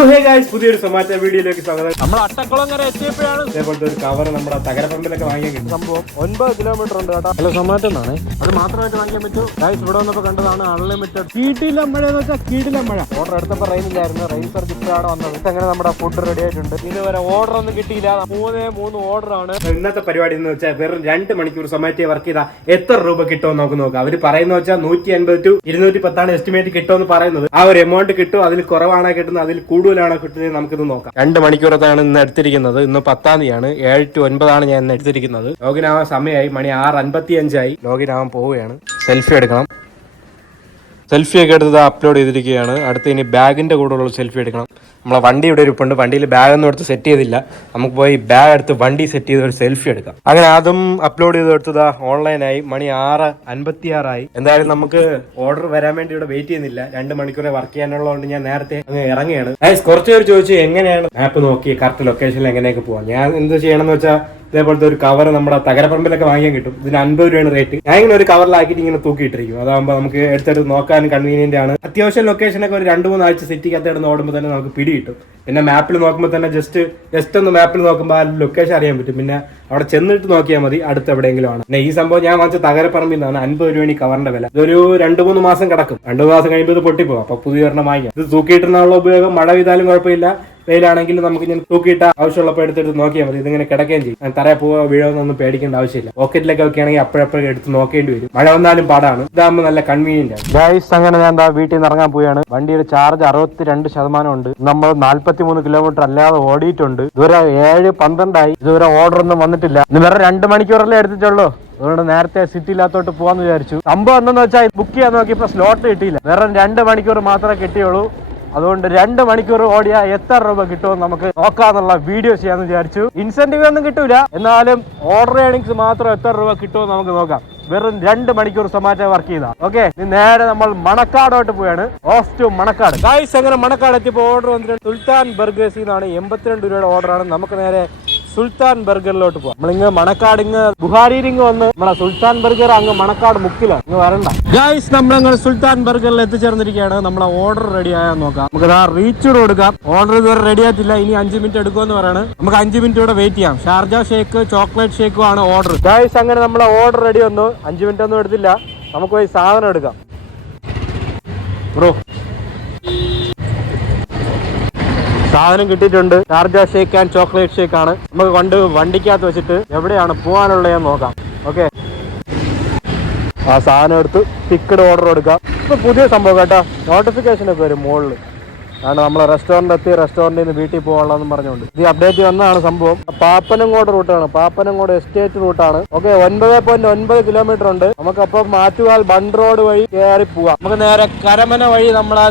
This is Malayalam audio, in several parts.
സോ ഹേ ഗൈസ്, പുതിയൊരു സൊമാറ്റോ വീഡിയോയിലേക്ക് സ്വാഗതം. നമ്മൾ അട്ടക്കുളങ്ങര എത്തിയപ്പോഴാണ് ഇതേപോലത്തെ ഒരു കവർ നമ്മുടെ തകരപ്പറമ്പിലൊക്കെ വാങ്ങിയാൽ കിട്ടും. സംഭവം 9 കിലോമീറ്റർ ഉണ്ട് കേട്ടോ. അല്ല സൊമാറ്റോ എന്നാണ് അത് മാത്രമായിട്ട് വാങ്ങിക്കാൻ പറ്റൂ. ഗൈസ് ഇവിടെ വന്നപ്പോൾ കണ്ടതാണ് അൺലിമിറ്റഡ് കീട്ടില്ല മഴ എന്ന് വെച്ചാൽ കീട്ടില്ല മഴ. ഓർഡർ എടുത്തപ്പോൾ റെയിനില്ലായിരുന്നു, റെയിൻ സർജ് ഇപ്പോഴാണ് വന്നത്. അങ്ങനെ നമ്മുടെ ഫുഡ് റെഡി ആയിട്ടുണ്ട്. ഇതുവരെ ഓർഡർ ഒന്നും കിട്ടിയില്ല. 3 ഓർഡർ ആണ് ഇന്നത്തെ പരിപാടി എന്ന് വെച്ചാൽ വെറും 2 മണിക്കൂർ സൊമാറ്റോ വർക്ക് ചെയ്താൽ എത്ര രൂപ കിട്ടുമെന്ന് നമുക്ക് നോക്കാം. അവർ പറയുന്ന വെച്ചാൽ 150 to 210 എസ്റ്റിമേറ്റ് കിട്ടുമെന്ന് പറയുന്നത്. ആ ഒരു എമൗണ്ട് കിട്ടും, അതിൽ കുറവാണോ കിട്ടുന്നത്, അതിൽ കൂടുതലാണോ കിട്ടുന്നത്, നമുക്കിത് നോക്കാം. 2 മണിക്കൂറത്താണ് ഇന്ന് എടുത്തിരിക്കുന്നത്. ഇന്ന് 10-ാം തീയതിയാണ്. 7 to 9 ഞാൻ ഇന്ന് എടുത്തിരിക്കുന്നത്. ലോഗിൻ ആവാൻ സമയമായി, മണി 6:55 ലോഗിൻ ആവാൻ പോവുകയാണ്. സെൽഫി എടുക്കണം. സെൽഫി ഒക്കെ എടുത്തത് അപ്ലോഡ് ചെയ്തിരിക്കുകയാണ്. അടുത്ത് ഇനി ബാഗിന്റെ കൂടെ ഉള്ള സെൽഫി എടുക്കണം. നമ്മളെ വണ്ടി ഇവിടെ ഇരിപ്പുണ്ട്. വണ്ടിയിൽ ബാഗൊന്നും എടുത്ത് സെറ്റ് ചെയ്തില്ല. നമുക്ക് പോയി ബാഗ് എടുത്ത് വണ്ടി സെറ്റ് ചെയ്ത് ഒരു സെൽഫി എടുക്കാം. അങ്ങനെ അതും അപ്ലോഡ് ചെയ്ത് എടുത്തത് ഓൺലൈനായി. മണി 6:56 എന്തായാലും നമുക്ക് ഓർഡർ വരാൻ വേണ്ടി ഇവിടെ വെയിറ്റ് ചെയ്യുന്നില്ല. 2 മണിക്കൂറെ വർക്ക് ചെയ്യാനുള്ളതുകൊണ്ട് ഞാൻ നേരത്തെ അങ്ങ് ഇറങ്ങുകയാണ്. കുറച്ച് പേര് ചോദിച്ചു എങ്ങനെയാണ് മാപ്പ് നോക്കി കറക്റ്റ് ലൊക്കേഷനിൽ എങ്ങനെയൊക്കെ പോവാം. ഞാൻ എന്ത് ചെയ്യണം എന്ന് വെച്ചാൽ ഇതേപോലത്തെ ഒരു കവർ നമ്മുടെ തകരപ്പറമ്പിലൊക്കെ വാങ്ങിയാൻ കിട്ടും. ഇതിന് 50 രൂപയാണ് റേറ്റ്. ഞാൻ ഇങ്ങനെ ഒരു കവറിലാക്കിയിട്ട് ഇങ്ങനെ തൂക്കിയിട്ടിരിക്കും. അതാകുമ്പോൾ നമുക്ക് എടുത്തിട്ട് നോക്കാൻ കൺവീനിയന്റ് ആണ്. അത്യാവശ്യം ലൊക്കേഷനൊക്കെ ഒരു 2-3 ആഴ്ച സിറ്റിക്കകത്ത് ഓടുമ്പോൾ തന്നെ നമുക്ക് പിടി കിട്ടും. പിന്നെ മാപ്പിൽ നോക്കുമ്പോൾ തന്നെ ജസ്റ്റ് ഒന്ന് മാപ്പിൽ നോക്കുമ്പോൾ ആ ലൊക്കേഷൻ അറിയാൻ പറ്റും. പിന്നെ അവിടെ ചെന്നിട്ട് നോക്കിയാൽ മതി അടുത്ത് എവിടെയെങ്കിലും ആണ്. പിന്നെ ഈ സംഭവം ഞാൻ വാങ്ങിച്ച തകരപ്പറമ്പിൽ നിന്നാണ്. 50 രൂപയാണ് ഈ കവറിന്റെ വില. ഇതൊരു 2-3 മാസം കിടക്കും. 2 മാസം കഴിയുമ്പോൾ ഇത് പൊട്ടിപ്പോകും. അപ്പൊ പുതിയ ഒരെണ്ണം വാങ്ങിക്കാം. ഇത് തൂക്കിയിട്ടിനുള്ള ഉപയോഗം മഴ പെയ്താലും കുഴപ്പമില്ല, വെയിലാണെങ്കിൽ നമുക്ക് ഞാൻ തൂക്കിയിട്ട ആവശ്യമുള്ളപ്പോൾ എടുത്തിട്ട് നോക്കിയാൽ മതി. ഇതിങ്ങനെ കിടക്കുകയും ചെയ്യും. തറയെ പോവുക വീഴൊന്നും പേടിക്കേണ്ട ആവശ്യമില്ല. പോക്കറ്റിലൊക്കെ വെക്കുകയാണെങ്കിൽ അപ്പോഴപ്പോഴും എടുത്ത് നോക്കേണ്ടി വരും. മഴ വന്നാലും പാടാണ്. ഇതാകുമ്പോൾ നല്ല കൺവീനിയന്റ് ആണ്. ഗൈസ് അങ്ങനെ ഞാൻ വീട്ടിൽ നിന്ന് ഇറങ്ങാൻ പോവുകയാണ്. വണ്ടിയുടെ ചാർജ് 62% ഉണ്ട്. നമ്മൾ 43 കിലോമീറ്റർ അല്ലാതെ ഓടിയിട്ടുണ്ട്. ഇതുവരെ 7:12 ഇതുവരെ ഓർഡർ ഒന്നും വന്നിട്ടില്ല. ഇന്ന് വേറെ 2 മണിക്കൂറല്ലേ എടുത്തിട്ടുള്ളൂ. അതുകൊണ്ട് നേരത്തെ സിറ്റിയില്ലാത്തോട്ട് പോവാന്ന് വിചാരിച്ചു. സംഭവം എന്തെന്ന് വെച്ചാൽ ബുക്ക് ചെയ്യാൻ നോക്കിയപ്പോ സ്ലോട്ട് കിട്ടിയില്ല. വേറെ 2 മണിക്കൂർ മാത്രമേ കിട്ടിയുള്ളൂ. അതുകൊണ്ട് 2 മണിക്കൂർ ഓടിയാൽ എത്ര രൂപ കിട്ടുമെന്ന് നമുക്ക് നോക്കാന്നുള്ള വീഡിയോ ചെയ്യാന്ന് വിചാരിച്ചു. ഇൻസെന്റീവ് ഒന്നും കിട്ടൂല, എന്നാലും ഓർഡർ ഏണിങ്സ് മാത്രം എത്ര രൂപ കിട്ടുമെന്ന് നമുക്ക് നോക്കാം. വെറും 2 മണിക്കൂർ സൊമാറ്റോ വർക്ക് ചെയ്താ. ഓക്കെ, നേരെ നമ്മൾ മണക്കാടോട്ട് പോയാണ്. Of two Manacaud. ഗൈസ് അങ്ങനെ മണക്കാട് എത്തിയപ്പോൾ ഓർഡർ വന്നിട്ടുണ്ട്. സുൽത്താൻ ബർഗേഴ്സിൽ നിന്നാണ്. 82 രൂപയുടെ ഓർഡറാണ്. നമുക്ക് നേരെ സുൽത്താൻ ബർഗറിലോട്ട് പോവാം. നമ്മളിങ്ങ് മണക്കാട് ബുഹാരിയിലിങ്ങ് വന്ന് നമ്മളെ സുൽത്താൻ ബർഗർ അങ്ങ് മണക്കാട് മുക്കിലാണ്. ഇങ്ങ് വരണ്ട ഗൈസ്. നമ്മളങ്ങനെ സുൽത്താൻ ബർഗറിൽ എത്തിച്ചേർന്നിരിക്കുകയാണ്. നമ്മളെ ഓർഡർ റെഡി ആയാൽ നോക്കാം. നമുക്ക് റീച്ച് കൊടുക്കാം. ഓർഡർ ഇതുവരെ റെഡി ആയിട്ടില്ല. ഇനി 5 മിനിറ്റ് എടുക്കുമെന്ന് പറയാണ്. നമുക്ക് 5 മിനിറ്റ് കൂടെ വെയിറ്റ് ചെയ്യാം. ഷാർജ ഷേക്ക്, ചോക്ലേറ്റ് ഷേക്കും ആണ് ഓർഡർ. ഗൈസ് അങ്ങനെ നമ്മളെ ഓർഡർ റെഡി വന്നു. 5 മിനിറ്റ് ഒന്നും എടുത്തില്ല. നമുക്ക് പോയി സാധനം എടുക്കാം. ബ്രോ സാധനം കിട്ടിയിട്ടുണ്ട്. Sharjah shake and chocolate shake ആണ്. നമുക്ക് കൊണ്ട് വണ്ടിക്കകത്ത് വെച്ചിട്ട് എവിടെയാണ് പോകാനുള്ളത് നോക്കാം. ഓക്കെ, ആ സാധനം എടുത്ത് ടിക്കറ്റ് ഓർഡർ കൊടുക്കാം. ഇപ്പൊ പുതിയ സംഭവം കേട്ടോ, നോട്ടിഫിക്കേഷൻ ഒക്കെ വരും മുകളിൽ. കാരണം നമ്മളെ റെസ്റ്റോറന്റ് എത്തി, റെസ്റ്റോറന്റിൽ നിന്ന് വീട്ടിൽ പോകാനുള്ളതെന്ന് പറഞ്ഞുകൊണ്ട് ഈ അപ്ഡേറ്റ് വന്നതാണ് സംഭവം. പാപ്പനംകോട് റൂട്ടാണ്, പാപ്പനംകോട് എസ്റ്റേറ്റ് റൂട്ടാണ്. ഓക്കെ, 9.9 കിലോമീറ്റർ ഉണ്ട്. നമുക്കപ്പം മാറ്റുവാൽ ബണ്ട് റോഡ് വഴി കയറി പോവാം. നമുക്ക് നേരെ കരമന വഴി നമ്മളെ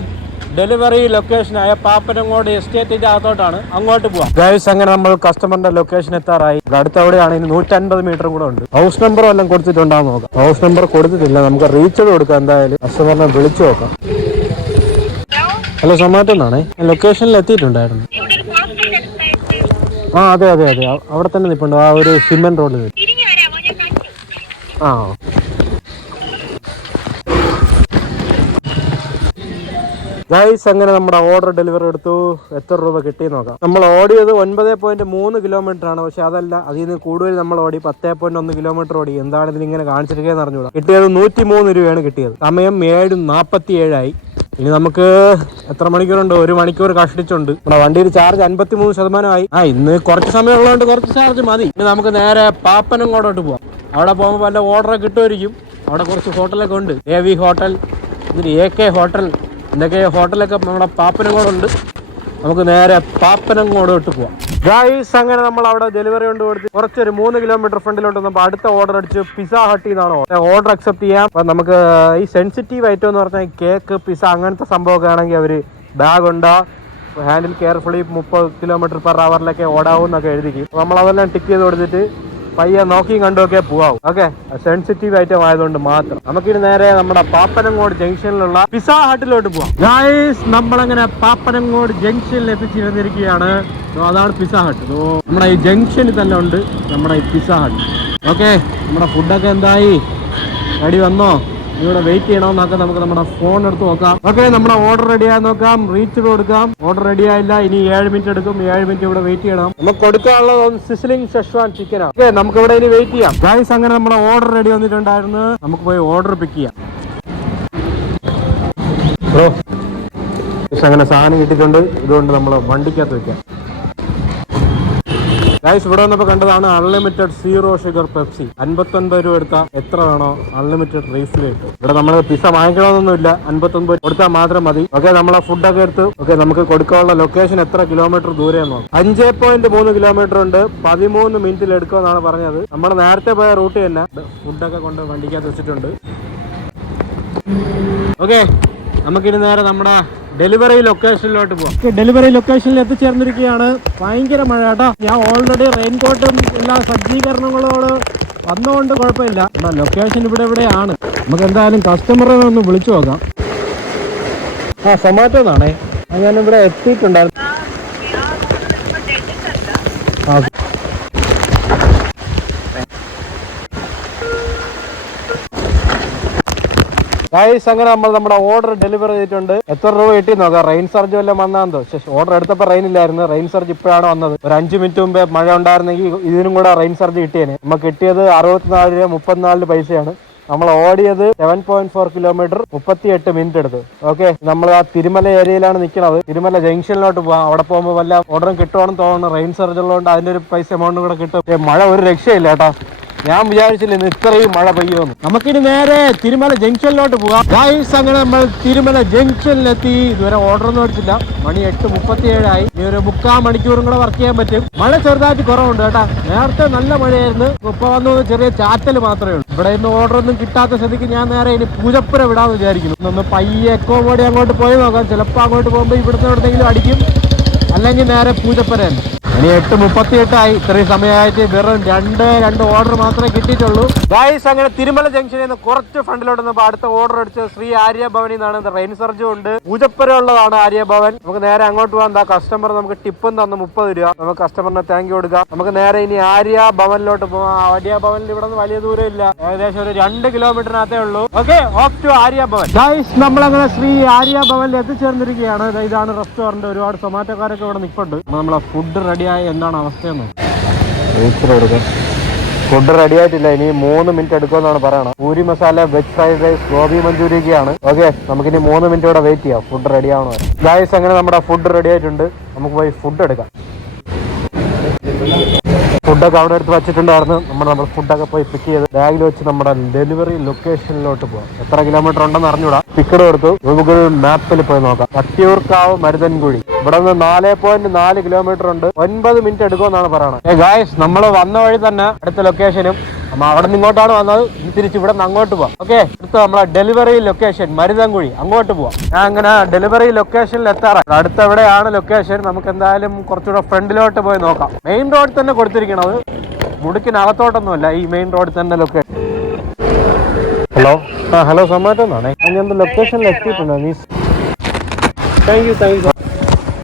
ഡെലിവറി ലൊക്കേഷനായ പാപ്പനംകോട് എസ്റ്റേറ്റിന്റെ അകത്തോട്ടാണ്, അങ്ങോട്ട് പോവാം. ഗൈസ് അങ്ങനെ നമ്മൾ കസ്റ്റമറിന്റെ ലൊക്കേഷൻ എത്താറായി. അടുത്ത എവിടെയാണ്, ഇനി 150 മീറ്റർ കൂടെ ഉണ്ട്. ഹൗസ് നമ്പർ എല്ലാം കൊടുത്തിട്ടുണ്ടാകും നോക്കാം. ഹൗസ് നമ്പർ കൊടുത്തിട്ടില്ല, നമുക്ക് റീച്ച് കൊടുക്കാം. എന്തായാലും കസ്റ്റമറിനെ വിളിച്ചു നോക്കാം. Hello, Zomato എന്നാണേ. ലൊക്കേഷനിൽ എത്തിയിട്ടുണ്ടായിരുന്നു. ആ അതെ അതെ അതെ, അവിടെ തന്നെ നിൽപ്പുണ്ട്. ആ ഒരു സിമെന്റ് റോഡ്. ആ ഗൈസ് അങ്ങനെ നമ്മുടെ ഓർഡർ ഡെലിവറി എടുത്തു. എത്ര രൂപ കിട്ടിയെന്ന് നോക്കാം. നമ്മൾ ഓടിയത് 9.3 കിലോമീറ്റർ ആണ്. പക്ഷെ അതല്ല, അതിൽ നിന്ന് കൂടുതൽ നമ്മൾ ഓടി 10.1 കിലോമീറ്റർ ഓടി. എന്താണ് ഇതിലിങ്ങനെ കാണിച്ചിരിക്കുകയെന്ന് അറിഞ്ഞൂടാ. കിട്ടിയത് 103 രൂപയാണ് കിട്ടിയത്. സമയം 7:47 ഇനി നമുക്ക് എത്ര മണിക്കൂറുണ്ട്? 1 മണിക്കൂർ കഷ്ടിച്ചുണ്ട്. നമ്മുടെ വണ്ടിയിൽ ചാർജ് 53% ആ ഇന്ന് കുറച്ച് സമയം ഉള്ളതുകൊണ്ട് കുറച്ച് ചാർജ് മതി. ഇനി നമുക്ക് നേരെ പാപ്പനംകോടോട്ട് പോവാം. അവിടെ പോകുമ്പോൾ വല്ല ഓർഡർ കിട്ടുമായിരിക്കും. അവിടെ കുറച്ച് ഹോട്ടലൊക്കെ ഉണ്ട്. AV ഹോട്ടൽ, ഇതിന് AK ഹോട്ടൽ, എന്തൊക്കെ ഹോട്ടലൊക്കെ നമ്മുടെ പാപ്പനംകോടുണ്ട്. നമുക്ക് നേരെ പാപ്പനംകോടോട്ട് പോവാം. ഗൈസ് അങ്ങനെ നമ്മൾ അവിടെ ഡെലിവറി കൊണ്ട് കൊടുത്ത് കുറച്ചൊരു 3 കിലോമീറ്റർ ഫ്രണ്ടിലോട്ട് നമ്മൾ അടുത്ത ഓർഡർ അടിച്ച് പിസ്സ ഹട്ടിൽ നിന്നാണ് ഓർഡർ അക്സെപ്റ്റ് ചെയ്യാം. അപ്പം നമുക്ക് ഈ സെൻസിറ്റീവ് ഐറ്റം എന്ന് പറഞ്ഞാൽ കേക്ക്, പിസ്സ അങ്ങനത്തെ സംഭവമൊക്കെ ആണെങ്കിൽ അവർ ബാഗ് ഉണ്ടോ, ഹാൻഡിൽ കെയർഫുള്ളി 30 km/h ഓടാവും എന്നൊക്കെ എഴുതിക്കും. നമ്മൾ അതെല്ലാം ടിക്ക് ചെയ്ത് കൊടുത്തിട്ട് പയ്യെ നോക്കിയും കണ്ടുമൊക്കെ പോവാം. ഓക്കെ, സെൻസിറ്റീവ് ഐറ്റം ആയതുകൊണ്ട് മാത്രം. നമുക്കിനി നേരെ നമ്മുടെ പാപ്പനംകോട് ജംഗ്ഷനിലുള്ള പിസ്സ ഹട്ടിലോട്ട് പോവാം. ഗൈസ് നമ്മളങ്ങനെ പാപ്പനംകോട് ജംഗ്ഷനിൽ എത്തിച്ചേർന്നിരിക്കുകയാണ്. അതാണ് പിസ്സ ഹട്ട്. നമ്മുടെ ഈ ജംഗ്ഷനിൽ തന്നെ ഉണ്ട്. നമ്മുടെ ഈ പിസ്സ ഹട്ട്. ഓക്കെ, നമ്മുടെ ഫുഡൊക്കെ എന്തായി? റെഡി വന്നോ? ഇവിടെ വെയിറ്റ് ചെയ്യണമെന്നൊക്കെ നമുക്ക് നമ്മുടെ ഫോൺ എടുത്ത് നോക്കാം. ഓക്കെ, നമ്മുടെ ഓർഡർ റെഡി ആയി നോക്കാം. റീച്ച് കൊടുക്കാം. ഓർഡർ റെഡി ആയില്ല, ഇനി 7 മിനിറ്റ് എടുക്കും. 7 മിനിറ്റ് ഇവിടെ വെയിറ്റ് ചെയ്യണം. നമുക്ക് കൊടുക്കാനുള്ളത് സിസ്ലിംഗ് ഷെഷ്വാൻ ചിക്കനാണ്. ഓക്കെ, നമുക്ക് ഇവിടെ ഇനി വെയിറ്റ് ചെയ്യാം. ഗൈസ്, അങ്ങനെ നമ്മുടെ ഓർഡർ റെഡി വന്നിട്ടുണ്ടായിരുന്നു. നമുക്ക് പോയി ഓർഡർ പിക്ക് ചെയ്യാം. ബ്രോ, അങ്ങനെ സാധനം കിട്ടിയിട്ടുണ്ട്. ഇതുകൊണ്ട് നമ്മൾ വണ്ടിക്കകത്ത് വെക്കാം. ഗൈസ്, ഇവിടെ വന്നപ്പോൾ കണ്ടതാണ് അൺലിമിറ്റഡ് 0 ഷുഗർ പെപ്സി. 59 രൂപ എടുത്താൽ എത്ര വേണോ അൺലിമിറ്റഡ് റീഫിൽ കിട്ടും. ഇവിടെ നമ്മൾ പിസ്സ വാങ്ങിക്കണമെന്നൊന്നുമില്ല, 59 കൊടുത്താൽ മാത്രം മതി. ഓക്കെ, നമ്മളെ ഫുഡൊക്കെ എടുത്ത് ഓക്കെ, നമുക്ക് കൊടുക്കാനുള്ള ലൊക്കേഷൻ എത്ര കിലോമീറ്റർ ദൂരെയെന്ന് നോക്കാം. 5.3 കിലോമീറ്റർ ഉണ്ട്. 13 മിനിറ്റിൽ എടുക്കുമെന്നാണ് പറഞ്ഞത്. നമ്മൾ നേരത്തെ പോയ റൂട്ട് തന്നെ ഫുഡൊക്കെ കൊണ്ട് വണ്ടിക്കകത്ത് വെച്ചിട്ടുണ്ട്. ഓക്കെ, നമുക്കിനി നേരെ നമ്മുടെ ഡെലിവറി ലൊക്കേഷനിലോട്ട് പോവാം. ഡെലിവറി ലൊക്കേഷനിൽ എത്തിച്ചേർന്നിരിക്കുകയാണ്. ഭയങ്കര മഴ കേട്ടോ. ഞാൻ ഓൾറെഡി റെയിൻകോട്ടും എല്ലാ സജ്ജീകരണങ്ങളോട് വന്നുകൊണ്ട് കുഴപ്പമില്ല. ഇവിടെ ലൊക്കേഷൻ ഇവിടെയാണ്. നമുക്ക് എന്തായാലും കസ്റ്റമറെ ഒന്ന് വിളിച്ചു നോക്കാം. സൊമാറ്റോ എന്നാണേ. ഞാനിവിടെ എത്തിയിട്ടുണ്ടായിരുന്നു. ഗൈസ്, അങ്ങനെ നമ്മൾ നമ്മുടെ ഓർഡർ ഡെലിവറി ചെയ്തിട്ടുണ്ട്. എത്ര രൂപ കിട്ടി നോക്കാം. റെയിൻ സർജ് വല്ലതും വന്നാന്തോ. ഓർഡർ എടുത്തപ്പോൾ റെയിൻ ഇല്ലായിരുന്നു. റെയിൻ സർജ് ഇപ്പോഴാണ് വന്നത്. ഒരു 5 മിനിറ്റ് മുമ്പേ മഴ ഉണ്ടായിരുന്നെങ്കിൽ ഇതിനും കൂടെ റെയിൻ സർജ് കിട്ടിയേനെ. നമുക്ക് കിട്ടിയത് 64 രൂപ 34 പൈസയാണ്. നമ്മൾ ഓടിയത് 7.4 കിലോമീറ്റർ 38 മിനിറ്റ് എടുത്ത്. ഓക്കെ, നമ്മൾ ആ തിരുമല ഏരിയയിലാണ് നിൽക്കുന്നത്. തിരുമല ജംഗ്ഷനിലോട്ട് പോകാം. അവിടെ പോകുമ്പോൾ വല്ല ഓർഡറും കിട്ടുവാണെന്ന് തോന്നുന്നു. റെയിൻ സർജ് ഉള്ളതുകൊണ്ട് അതിന്റെ ഒരു പൈസ എമൗണ്ട് കൂടെ കിട്ടും. മഴ ഒരു രക്ഷയില്ല കേട്ടോ. ഞാൻ വിചാരിച്ചില്ല ഇന്ന് ഇത്രയും മഴ പെയ്യുമെന്ന്. നമുക്കിനി നേരെ തിരുമല ജംഗ്ഷനിലോട്ട് പോകാം. ഗൈസ്, അങ്ങനെ നമ്മൾ തിരുമല ജംഗ്ഷനിലെത്തി. ഇതുവരെ ഓർഡർ ഒന്നും അടിച്ചില്ല. മണി 8:37 ആയി. ഇനി ഒരു 3/4 മണിക്കൂറും കൂടെ വർക്ക് ചെയ്യാൻ പറ്റും. മഴ ചെറുതായിട്ട് കുറവുണ്ട് കേട്ടാ. നേരത്തെ നല്ല മഴയായിരുന്നു. ഇപ്പൊ വന്നു ചെറിയ ചാറ്റൽ മാത്രമേ ഉള്ളൂ. ഇവിടെ ഇന്ന് ഓർഡർ ഒന്നും കിട്ടാത്ത സ്ഥിതിക്ക് ഞാൻ നേരെ ഇനി പൂജപ്പുര വിടാന്ന് വിചാരിക്കുന്നു. ഒന്ന് പയ്യെ എക്കോമോടി അങ്ങോട്ട് പോയി നോക്കാം. ചിലപ്പോൾ അങ്ങോട്ട് പോകുമ്പോൾ ഇവിടുത്തെ എവിടെയെങ്കിലും അടിക്കും, അല്ലെങ്കിൽ നേരെ പൂജപ്പുര തന്നെ. ഇനി 8:38 ആയി. ഇത്രയും സമയമായിട്ട് വെറും രണ്ട് ഓർഡർ മാത്രമേ കിട്ടിയിട്ടുള്ളൂ. ഗൈസ്, അങ്ങനെ തിരുമല ജംഗ്ഷനിൽ നിന്ന് കുറച്ച് ഫ്രണ്ടിലോട്ട് വന്നപ്പോൾ അടുത്ത ഓർഡർ അടിച്ചത് ശ്രീ ആര്യ ഭവനിൽ നിന്നാണ്. റെയിൻ സർജും ഉണ്ട്. പൂജപ്പുര ഉള്ളതാണ് ആര്യ ഭവൻ. നമുക്ക് നേരെ അങ്ങോട്ട് പോകാം. എന്താ കസ്റ്റമർ നമുക്ക് ടിപ്പും തന്നു 30 രൂപ. നമുക്ക് കസ്റ്റമറിന് താങ്ക് യു കൊടുക്കാം. നമുക്ക് നേരെ ഇനി ആര്യ ഭവനിലോട്ട് പോകാം. ആര്യ ഭവനിൽ ഇവിടെ നിന്ന് വലിയ ദൂരം ഇല്ല. ഏകദേശം ഒരു 2 കിലോമീറ്ററിനകത്തേ ഉള്ളൂ. Okay, of two Arya Bhavan. Guys, നമ്മളങ്ങനെ ശ്രീ ആര്യ ഭവനിൽ എത്തിച്ചേർന്നിരിക്കുകയാണ്. ഇതാണ് റെസ്റ്റോറന്റ്. ഒരുപാട് സൊമാറ്റോക്കാരൊക്കെ ഇവിടെ നിൽപ്പുണ്ട്. നമ്മളെ ഫുഡ് റെഡി ആയി. എന്താണ് അവസ്ഥയെന്ന് ഫുഡ് റെഡി ആയിട്ടില്ല. ഇനി 3 മിനിറ്റ് എടുക്കുമെന്നാണ് പറയണത്. Puri masala, veg fried rice, gobi മഞ്ചൂരിയൊക്കെയാണ്. ഓക്കെ, നമുക്കിനി 3 മിനിറ്റ് കൂടെ വെയിറ്റ് ചെയ്യാം ഫുഡ് റെഡി ആവണോ. ഗൈസ്, അങ്ങനെ നമ്മുടെ ഫുഡ് റെഡി ആയിട്ടുണ്ട്. നമുക്ക് പോയി ഫുഡ് എടുക്കാം. ഫുഡൊക്കെ അവിടെ എടുത്ത് വെച്ചിട്ടുണ്ടായിരുന്നു. നമ്മൾ ഫുഡൊക്കെ പോയി പിക്ക് ചെയ്ത് ബാഗിൽ വെച്ച് നമ്മുടെ ഡെലിവറി ലൊക്കേഷനിലോട്ട് പോകാം. എത്ര കിലോമീറ്റർ ഉണ്ടെന്ന് അറിഞ്ഞൂടാ. ടിക്കറ്റ് കൊടുത്തു. ഗൂഗിൾ മാപ്പിൽ പോയി നോക്കാം. വട്ടിയൂർക്കാവ് മരുതൻകുഴി. ഇവിടെ നിന്ന് 4.4 കിലോമീറ്റർ ഉണ്ട്. 9 മിനിറ്റ് എടുക്കുമെന്നാണ് പറയണത്. ഗായ്സ്, നമ്മൾ വന്ന വഴി തന്നെ അടുത്ത ലൊക്കേഷനും അവിടെ നിന്ന് ഇങ്ങോട്ടാണ് വന്നത്. തിരിച്ച് ഇവിടെ നിന്ന് അങ്ങോട്ട് പോവാം. ഓക്കെ, അടുത്ത നമ്മളെ ഡെലിവറി ലൊക്കേഷൻ മരുതൻകുഴി, അങ്ങോട്ട് പോവാം. ഞാൻ അങ്ങനെ ഡെലിവറി ലൊക്കേഷനിൽ എത്താറായി. അടുത്ത എവിടെയാണ് ലൊക്കേഷൻ? നമുക്ക് എന്തായാലും കുറച്ചുകൂടെ ഫ്രണ്ടിലോട്ട് പോയി നോക്കാം. മെയിൻ റോഡ് തന്നെ കൊടുത്തിരിക്കണത്, മുടുക്കിനകത്തോട്ടൊന്നുമല്ല. ഈ മെയിൻ റോഡിൽ തന്നെ ലൊക്കേഷൻ. ഹലോ, ഹലോ, സൊമാറ്റോ എന്നാണേ. ഞാൻ ലൊക്കേഷനിൽ എത്തിയിട്ടുണ്ട്. Thank you.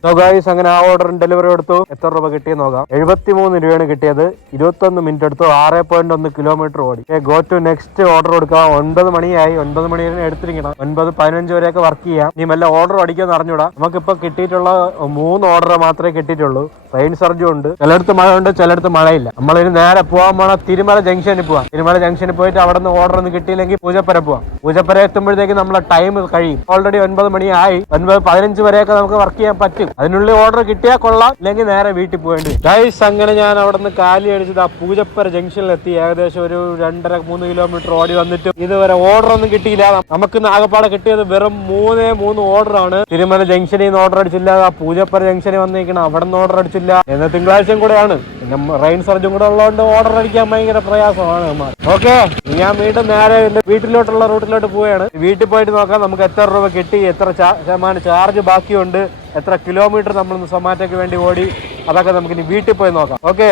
സോ ഗൈസ്, അങ്ങനെ ആ ഓർഡറിന് ഡെലിവറി എടുത്തു. എത്ര രൂപ കിട്ടിയെന്ന് നോക്കാം. 73 രൂപയാണ് കിട്ടിയത്. 21 മിനിറ്റ് എടുത്തു. 6.1 കിലോമീറ്റർ ഓടി. ഗോ ടു നെക്സ്റ്റ് ഓർഡർ കൊടുക്കാം. 9 മണിയായി. 9 മണി എടുത്തിരിക്കണം. 9:15 വരെയൊക്കെ വർക്ക് ചെയ്യാം. ഇനി വല്ല ഓർഡർ അടിക്കാന്ന് അറിഞ്ഞൂടാ. നമുക്കിപ്പോ കിട്ടിയിട്ടുള്ള 3 ഓർഡർ മാത്രമേ കിട്ടിയിട്ടുള്ളൂ. റെയിൻ സർജും ഉണ്ട്. ചിലയിടത്ത് മഴ ഉണ്ട്, ചിലയിടത്ത് മഴയില്ല. നമ്മളിനി നേരെ പോകാൻ പോണ തിരുമല ജംഗ്ഷനിൽ പോവാം. തിരുമല ജംഗ്ഷനിൽ പോയിട്ട് അവിടെ നിന്ന് ഓർഡർ ഒന്നും കിട്ടിയില്ലെങ്കിൽ പൂജപ്പുര പോവാം. പൂജപ്പുര എത്തുമ്പോഴത്തേക്ക് നമ്മളെ ടൈം കഴിയും. ഓൾറെഡി 9 മണിയായി. 9:15 വരെയൊക്കെ നമുക്ക് വർക്ക് ചെയ്യാൻ പറ്റും. അതിനുള്ളിൽ ഓർഡർ കിട്ടിയാൽ കൊള്ളാം, ഇല്ലെങ്കിൽ നേരെ വീട്ടിൽ പോകേണ്ടി വരും. ഗൈസ്, അങ്ങനെ ഞാൻ അവിടെ നിന്ന് കാലി അടിച്ചത് ആ പൂജപ്പുര ജംഗ്ഷനിൽ എത്തി. ഏകദേശം ഒരു 2.5-3 കിലോമീറ്റർ ഓടി വന്നിട്ട് ഇതുവരെ ഓർഡർ ഒന്നും കിട്ടിയില്ല. നമുക്ക് ആകപ്പാടെ കിട്ടിയത് വെറും 3 ഓർഡർ ആണ്. തിരുമല ജംഗ്ഷനിൽ നിന്ന് ഓർഡർ അടിച്ചില്ല. ആ പൂജപ്പുര ജംഗ്ഷനിൽ വന്നിരിക്കണം. അവിടെ നിന്ന് ഓർഡർ അടിച്ചില്ല. എന്നാൽ തിങ്കളാഴ്ചയും കൂടെയാണ്. പിന്നെ റെയിൻ സർജും കൂടെ ഉള്ളതുകൊണ്ട് ഓർഡർ അടിക്കാൻ ഭയങ്കര പ്രയാസമാണ് നമ്മൾ. ഓക്കെ, ഞാൻ വീണ്ടും നേരെ വീട്ടിലോട്ടുള്ള റൂട്ടിലോട്ട് പോവുകയാണ്. വീട്ടിൽ പോയിട്ട് നോക്കാം നമുക്ക് എത്ര രൂപ കിട്ടി, എത്ര ശതമാനം ചാർജ് ബാക്കിയുണ്ട്, എത്ര കിലോമീറ്റർ നമ്മൾ സൊമാറ്റോയ്ക്ക് വേണ്ടി ഓടി. അതൊക്കെ നമുക്ക് ഇനി വീട്ടിൽ പോയി നോക്കാം. ഓക്കെ,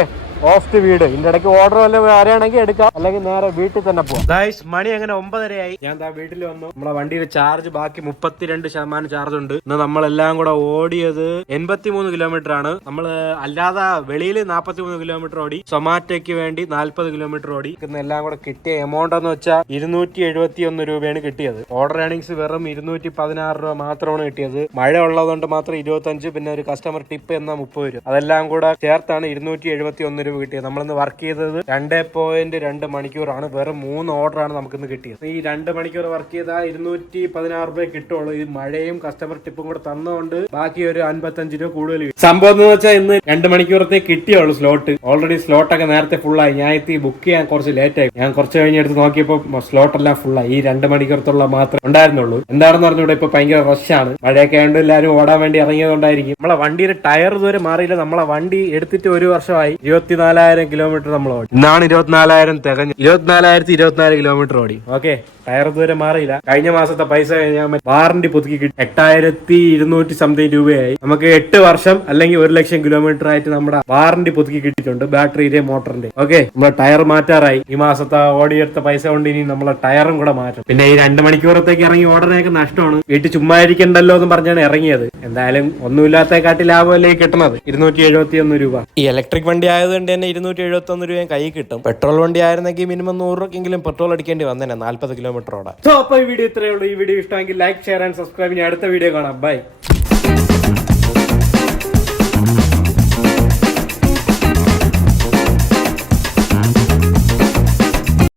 ഓഫ് വീട്. ഇതിന്റെ ഇടയ്ക്ക് ഓർഡർ വല്ല വരികയാണെങ്കിൽ എടുക്കാം, അല്ലെങ്കിൽ നേരെ വീട്ടിൽ തന്നെ പോവാം. മണി അങ്ങനെ 9:30 ഞാൻ വീട്ടിൽ വന്നു. നമ്മളെ വണ്ടിയുടെ ചാർജ് ബാക്കി 32% ചാർജ് ഉണ്ട്. ഇന്ന് നമ്മളെല്ലാം കൂടെ ഓടിയത് 83 കിലോമീറ്റർ ആണ്. നമ്മള് അല്ലാതെ വെളിയിൽ 43 കിലോമീറ്റർ ഓടി, സൊമാറ്റോയ്ക്ക് വേണ്ടി 40 കിലോമീറ്റർ ഓടി. എല്ലാം കൂടെ കിട്ടിയ എമൗണ്ട് എന്ന് വെച്ചാൽ 271 രൂപയാണ് കിട്ടിയത്. ഓർഡർ ഏണിങ്സ് വെറും 216 രൂപ മാത്രമാണ് കിട്ടിയത്. മഴ ഉള്ളതുകൊണ്ട് മാത്രം 25, പിന്നെ ഒരു കസ്റ്റമർ ടിപ്പ് എന്ന 30 രൂപ. അതെല്ലാം കൂടെ ചേർത്താണ് 271 രൂപ കിട്ടിയത്. നമ്മളിന്ന് വർക്ക് ചെയ്തത് 2.2 മണിക്കൂറാണ്. വെറും 3 ഓർഡറാണ് നമുക്കിന്ന് കിട്ടിയത്. ഈ 2 മണിക്കൂർ വർക്ക് ചെയ്താൽ 216 രൂപ കിട്ടുള്ളൂ. ഈ മഴയും കസ്റ്റമർ ടിപ്പും കൂടെ തന്നുകൊണ്ട് ബാക്കി ഒരു 55 രൂപ കൂടുതൽ കിട്ടും. സംഭവം എന്ന് വെച്ചാൽ ഇന്ന് 2 മണിക്കൂറത്തെ കിട്ടിയുള്ളൂ സ്ലോട്ട്. ഓൾറെഡി സ്ലോട്ടൊക്കെ നേരത്തെ ഫുള്ളായി. ഞാൻ എത്തി ബുക്ക് ചെയ്യാൻ കുറച്ച് ലേറ്റ് ആയി. ഞാൻ കുറച്ച് കഴിഞ്ഞ് എടുത്ത് നോക്കിയപ്പോൾ സ്ലോട്ട് എല്ലാം ഫുള്ളായി. ഈ 2 മണിക്കൂറത്തുള്ള മാത്രമേ ഉണ്ടായിരുന്നുള്ളൂ. എന്താണെന്ന് പറഞ്ഞൂടെ, ഇപ്പൊ ഭയങ്കര റഷാണ്. മഴയൊക്കെ ആയതുകൊണ്ട് എല്ലാവരും ഓടാൻ വേണ്ടി ഇറങ്ങിയതുകൊണ്ടായിരിക്കും. നമ്മളെ വണ്ടിയുടെ ടയർ ഇതുവരെ മാറിയില്ല. നമ്മളെ വണ്ടി എടുത്തിട്ട് 1 വർഷമായി. 24,000 കിലോമീറ്റർ നമ്മൾ ഓടി. ഇന്നാണ് 24,000 തികഞ്ഞു. 24,024 കിലോമീറ്റർ ഓടി. ഓക്കെ, ടയർ ഇതുവരെ മാറിയില്ല. കഴിഞ്ഞ മാസത്തെ പൈസ കഴിഞ്ഞാൽ വാറന്റി പുതുക്കി കിട്ടി. 8,200 സംതിങ് രൂപയായി. നമുക്ക് 8 വർഷം അല്ലെങ്കിൽ 1 ലക്ഷം കിലോമീറ്റർ ആയിട്ട് നമ്മുടെ വാറന്റി പുതുക്കി കിട്ടിയിട്ടുണ്ട്, ബാറ്ററിയുടെ മോട്ടറിന്റെ. ഓക്കെ, നമ്മളെ ടയർ മാറ്റാറായി. ഈ മാസത്തെ ഓടിയെടുത്ത പൈസ കൊണ്ട് ഇനി നമ്മളെ ടയറും കൂടെ മാറ്റും. പിന്നെ ഈ 2 മണിക്കൂറത്തേക്ക് ഇറങ്ങി ഓടാനൊക്കെ നഷ്ടമാണ്. വീട്ടിൽ ചുമ്മാ ഇരിക്കണ്ടല്ലോ എന്ന് പറഞ്ഞാണ് ഇറങ്ങിയത്. എന്തായാലും ഒന്നുമില്ലാത്തക്കാട്ടി ലാഭമല്ലേ കിട്ടുന്നത്. 271 രൂപ. ഈ ഇലക്ട്രിക് വണ്ടി ആയതുകൊണ്ട് തന്നെ 271 രൂപയും കൈ കിട്ടും. പെട്രോൾ വണ്ടി ആയിരുന്നെങ്കിൽ മിനിമം 100 രൂപയെങ്കിലും പെട്രോൾ അടിക്കേണ്ടി വന്നേനെ 40 കിലോമീറ്ററോടെ. സോ അപ്പൊ ഈ വീഡിയോ ഇത്രയേ ഉള്ളൂ. ഈ വീഡിയോ ഇഷ്ടമെങ്കിൽ ലൈക്ക്, ഷെയർ ആൻഡ് സബ്സ്ക്രൈബ്. ഇനി അടുത്ത വീഡിയോ കാണാം. ബൈ.